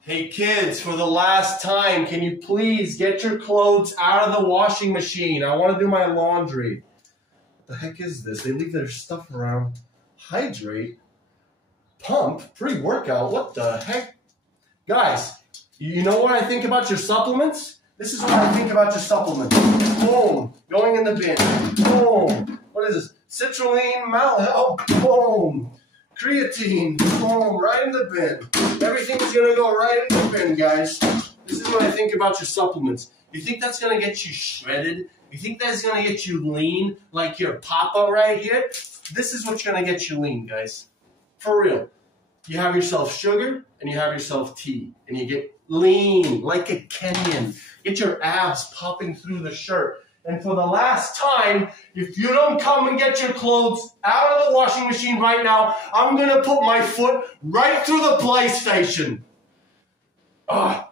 Hey kids, for the last time, can you please get your clothes out of the washing machine? I want to do my laundry. What the heck is this? They leave their stuff around. Hydrate? Pump? Pre-workout? What the heck? Guys, you know what I think about your supplements? This is what I think about your supplements. Boom. Going in the bin. Boom. What is this? Citrulline, malhealth. Boom. Creatine. Boom. Right in the bin. Everything's going to go right in the bin, guys. This is what I think about your supplements. You think that's going to get you shredded? You think that's going to get you lean like your papa right here? This is what's going to get you lean, guys. For real. You have yourself sugar and you have yourself tea. And you get lean like a Kenyan. Get your abs popping through the shirt. And for the last time, if you don't come and get your clothes out of the washing machine right now, I'm going to put my foot right through the PlayStation. Ugh.